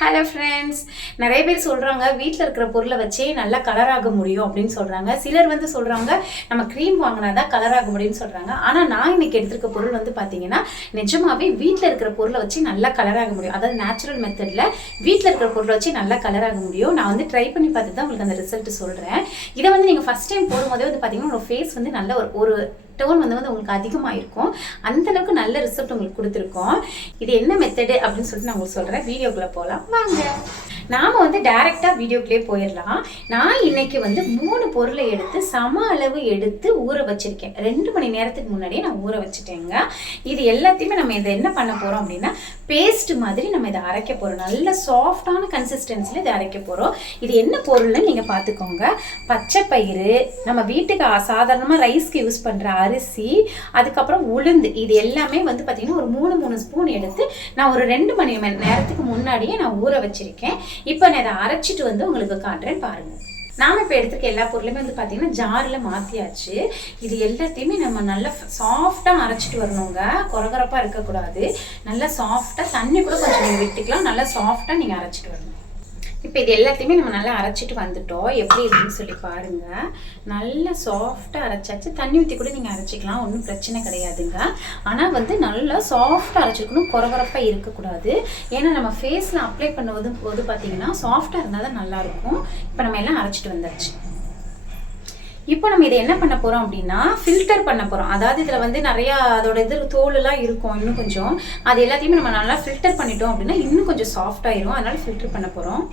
Hello friends, நிறைய பேர் சொல்கிறாங்க வீட்டில் இருக்கிற பொருளை வச்சே நல்லா கலராக முடியும் அப்படின்னு சொல்கிறாங்க. சிலர் வந்து சொல்கிறாங்க நம்ம க்ரீம் வாங்கினா தான் கலராக முடியும்னு சொல்கிறாங்க. ஆனால் நான் இன்னைக்கு எடுத்திருக்க பொருள் வந்து பார்த்தீங்கன்னா நிஜமாவே வீட்டில் இருக்கிற பொருளை வச்சு நல்லா கலராக முடியும். அதாவது நேச்சுரல் மெத்தடில் வீட்டில் இருக்கிற பொருளை வச்சு நல்லா கலராக முடியும். நான் வந்து ட்ரை பண்ணி பார்த்து தான் உங்களுக்கு அந்த ரிசல்ட் சொல்கிறேன். இதை வந்து நீங்கள் ஃபஸ்ட் டைம் போடும்போதே வந்து பார்த்தீங்கன்னா உங்களோட ஃபேஸ் வந்து நல்ல ஒரு டோன் வந்து உங்களுக்கு அதிகமாக இருக்கும். அந்தளவுக்கு நல்ல ரிசல்ட் உங்களுக்கு கொடுத்துருக்கோம். இது என்ன மெத்தடு அப்படின்னு சொல்லிட்டு நான் உங்களுக்கு சொல்கிறேன். வீடியோக்குள்ளே போகலாம் வாங்க. நாம் வந்து டைரெக்டாக வீடியோக்குள்ளே போயிடலாம். நான் இன்னைக்கு வந்து 3 பொருளை எடுத்து சம அளவு எடுத்து ஊற வச்சுருக்கேன். 2 மணி நேரத்துக்கு முன்னாடியே நான் ஊற வச்சுட்டேங்க. இது எல்லாத்தையுமே நம்ம இதை என்ன பண்ண போகிறோம் அப்படின்னா பேஸ்ட் மாதிரி நம்ம இதை அரைக்க போகிறோம். நல்ல சாஃப்டான கன்சிஸ்டன்சியில் இதை அரைக்க போகிறோம். இது என்ன பொருள்னு நீங்கள் பார்த்துக்கோங்க. பச்சை பயிறு, நம்ம வீட்டுக்கு சாதாரணமாக ரைஸ்க்கு யூஸ் பண்ணுற அரிசி, அதுக்கப்புறம் உளுந்து, இது எல்லாமே வந்து பார்த்தீங்கன்னா ஒரு 3 ஸ்பூன் எடுத்து நான் ஒரு 2 மணி நேரத்துக்கு முன்னாடியே நான் ஊற வச்சிருக்கேன். இப்போ நான் இதை அரைச்சிட்டு வந்து உங்களுக்கு காட்டுறேன் பாருங்க. நாம இப்போ எடுத்துக்க எல்லா பொருளுமே வந்து பார்த்தீங்கன்னா ஜாரில் மாற்றியாச்சு. இது எல்லாத்தையுமே நம்ம நல்லா சாஃப்டாக அரைச்சிட்டு வரணுங்க. கொரகரப்பாக இருக்கக்கூடாது. நல்லா சாஃப்டாக, தண்ணி கூட கொஞ்சம் நீங்கள் விட்டுக்கலாம். நல்லா சாஃப்டாக நீங்கள் அரைச்சிட்டு வரணும். இப்போ இது எல்லாத்தையுமே நம்ம நல்லா அரைச்சிட்டு வந்துட்டோம். எப்படி இருக்குன்னு சொல்லி பாருங்கள். நல்லா சாஃப்டாக அரைச்சாச்சு. தண்ணி ஊற்றி கூட நீங்கள் அரைச்சிக்கலாம், ஒன்றும் பிரச்சனை கிடையாதுங்க. ஆனால் வந்து நல்லா சாஃப்டாக அரைச்சிக்கணும், கொரகொரப்பாக இருக்கக்கூடாது. ஏன்னா நம்ம ஃபேஸில் அப்ளை போது பார்த்தீங்கன்னா சாஃப்டாக இருந்தால் தான் நல்லாயிருக்கும். இப்போ நம்ம எல்லாம் அரைச்சிட்டு வந்தாச்சு. இப்போ நம்ம இதை என்ன பண்ண போகிறோம் அப்படின்னா ஃபில்டர் பண்ண போகிறோம். அதாவது இதில் வந்து நிறையா அதோட தோலெல்லாம் இருக்கும் இன்னும் கொஞ்சம். அது எல்லாத்தையுமே நம்ம நல்லா ஃபில்டர் பண்ணிட்டோம் அப்படின்னா இன்னும் கொஞ்சம் சாஃப்டாயிரும். அதனால ஃபில்டர் பண்ண போகிறோம்.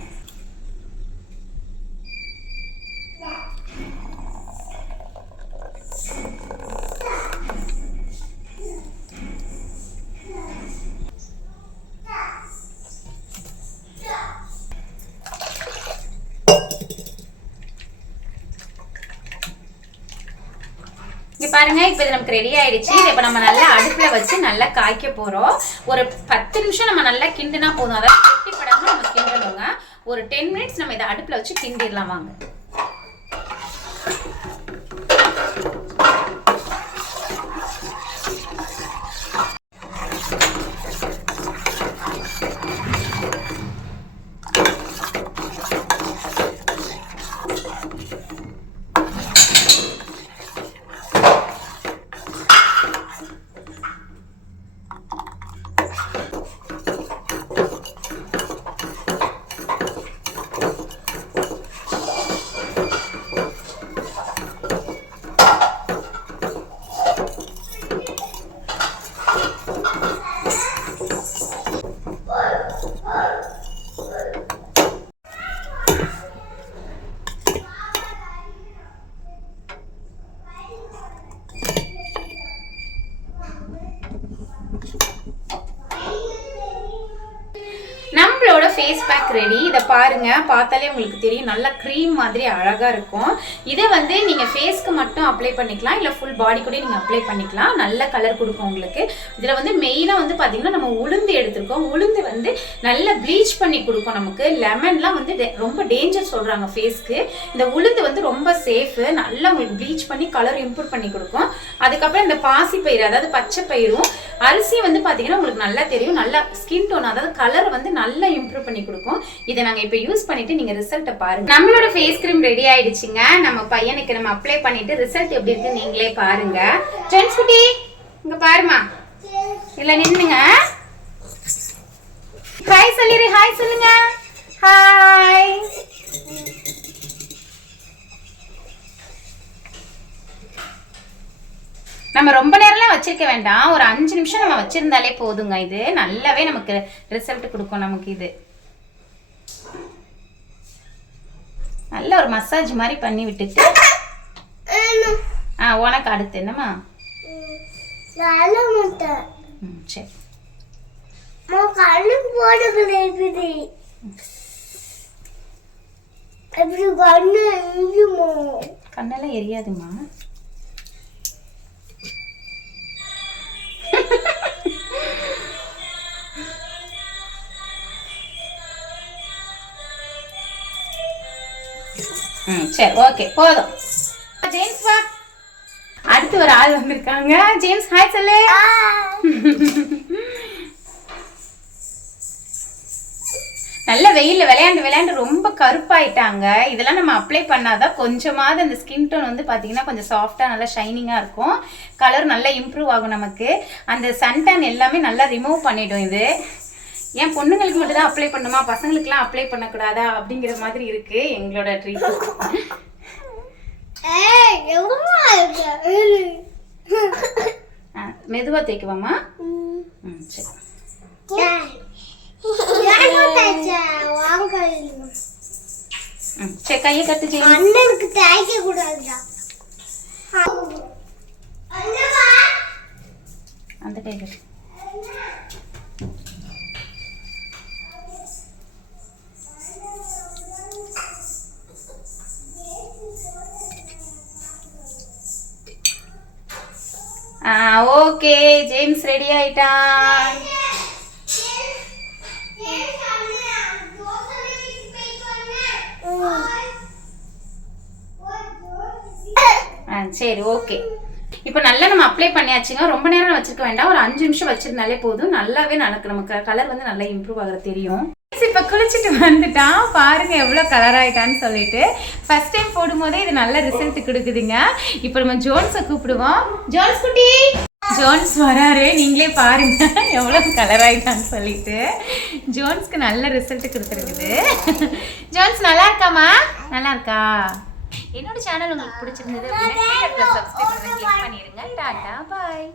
இங்க பாருங்க, இப்போ இது நமக்கு ரெடி ஆயிடுச்சு. இதை இப்போ நம்ம நல்லா அடுப்புல வச்சு நல்லா காய்க்க போறோம். ஒரு 10 நிமிஷம் நம்ம நல்லா கிண்டுனா போதும். அதாவது கட்டிப்படாம நம்ம கிண்டணுங்க. ஒரு 10 மினிட்ஸ் நம்ம இதை அடுப்புல வச்சு கிண்டிடலாம் வாங்க. நம்மளோட ஃபேஸ் பேக் ரெடி. இதை பாருங்க, பார்த்தாலே உங்களுக்கு தெரியும் நல்லா க்ரீம் மாதிரி அழகாக இருக்கும். இதை வந்து நீங்கள் ஃபேஸ்க்கு மட்டும் அப்ளை பண்ணிக்கலாம், இல்லை ஃபுல் பாடி கூட நீங்கள் அப்ளை பண்ணிக்கலாம். நல்ல கலர் கொடுக்கும் உங்களுக்கு. இதில் வந்து மெயினாக வந்து பார்த்தீங்கன்னா நம்ம உளுந்து எடுத்துருக்கோம். உளுந்து வந்து நல்லா ப்ளீச் பண்ணி கொடுக்கும் நமக்கு. லெமன்லாம் வந்து ரொம்ப டேஞ்சர் சொல்கிறாங்க ஃபேஸ்க்கு. இந்த உளுந்து வந்து ரொம்ப சேஃபு. நல்லா உங்களுக்கு ப்ளீச் பண்ணி கலர் இம்ப்ரூவ் பண்ணி கொடுக்கும். அதுக்கப்புறம் இந்த பாசி பயிறு, அதாவது பச்சை பயிரும் அரிசி வந்து பார்த்தீங்கன்னா உங்களுக்கு நல்லா தெரியும். நல்லா ஸ்கின் டோன், அதாவது கலர் வந்து நல்லா இம்ப்ரூவ் பண்ணி கொடுக்கும். இதை நாங்கள் இப்போ யூஸ் பண்ணிட்டு நீங்க ரிசல்ட்டை பாருங்க. நம்மளோட ஃபேஸ் கிரீம் ரெடி ஆயிடுச்சுங்க. நம்ம பையனுக்கு நம்ம அப்ளை பண்ணிட்டு ரிசல்ட் எப்படி இருக்குன்னு நீங்களே பாருங்க. ஜென்ஸ் குட்டி இங்க பாருமா, இல்ல நின்னுங்க. ஹாய் சொல்லிரு, ஹாய் சொல்லுங்க. ஹாய். நம்ம ரொம்ப நேரம்லாம் வச்சிருக்க வேண்டாம், ஒரு 5 நிமிஷம் நம்ம வச்சிருந்தாலே போதுங்க. இது நல்லாவே நமக்கு ரிசல்ட் கொடுக்கும். நமக்கு இது நல்ல ஒரு மசாஜ் மாதிரி பண்ணி விட்டுட்டு உனக்கு அடுத்து என்னம்மா? சரி, கண்ணெல்லாம் எரியாதுமா. சரி, ஓகே, போதும். ஜேம்ஸ் வா. அடுத்து ஒரு ஆள் வந்திருக்காங்க. ஜேம்ஸ் ஹாய் சொல்லு. நல்ல வெயிலில் விளையாண்டு ரொம்ப கருப்பாயிட்டாங்க. இதெல்லாம் நம்ம அப்ளை பண்ணாதான் கொஞ்சமாவது அந்த ஸ்கின் டோன் வந்து பார்த்தீங்கன்னா கொஞ்சம் சாஃப்டாக நல்லா ஷைனிங்காக இருக்கும். கலர் நல்லா இம்ப்ரூவ் ஆகும். நமக்கு அந்த சன்டான் எல்லாமே நல்லா ரிமூவ் பண்ணிடும். இது ஏன் பொண்ணுங்களுக்கு மட்டும் தான் அப்ளை பண்ணுமா, பசங்களுக்குலாம் அப்ளை பண்ணக்கூடாதா அப்படிங்கிற மாதிரி இருக்கு எங்களோட ட்ரீட்மெண்ட். மெதுவா தேய்க்குவாமா? சரி. சரி, கையை கட்டு ஜெய். அண்ணனுக்கு தேய்க்க கூடாதுடா. அந்த கை கட்டு. ஓகே, ஜேம்ஸ் ரெடி ஆயிட்டான். சரி, ஓகே. இப்போ நல்லா நம்ம அப்ளை பண்ணியாச்சுங்க. ரொம்ப நேரம் வச்சிருக்க வேண்டாம், ஒரு 5 நிமிஷம் வச்சிருந்தாலே போதும். நல்லாவே நமக்கு கலர் வந்து நல்லா இம்ப்ரூவ் ஆகிற தெரியும். இப்போ குளிச்சுட்டு வந்துட்டான், பாருங்க எவ்வளோ கலர் ஆயிட்டான்னு சொல்லிட்டு. ஃபர்ஸ்ட் டைம் போடும்போதே இது நல்ல ரிசல்ட் கொடுக்குதுங்க. இப்போ நம்ம ஜோன்ஸை கூப்பிடுவோம். ஜோன்ஸ் குட்டி, ஜோன்ஸ் வராரு, நீங்களே பாருங்க எவ்வளோ கலர் ஆயிட்டான்னு சொல்லிட்டு. ஜோன்ஸ்க்கு நல்ல ரிசல்ட் கொடுத்துருக்குது. ஜோன்ஸ் நல்லா இருக்காமா? நல்லா இருக்கா? என்னோட சேனல் உங்களுக்கு பிடிச்சிருந்தது அப்படின்னா சப்ஸ்கிரைப் பண்ணி கிளிக் பண்ணிடுங்க. டாடா, பாய்.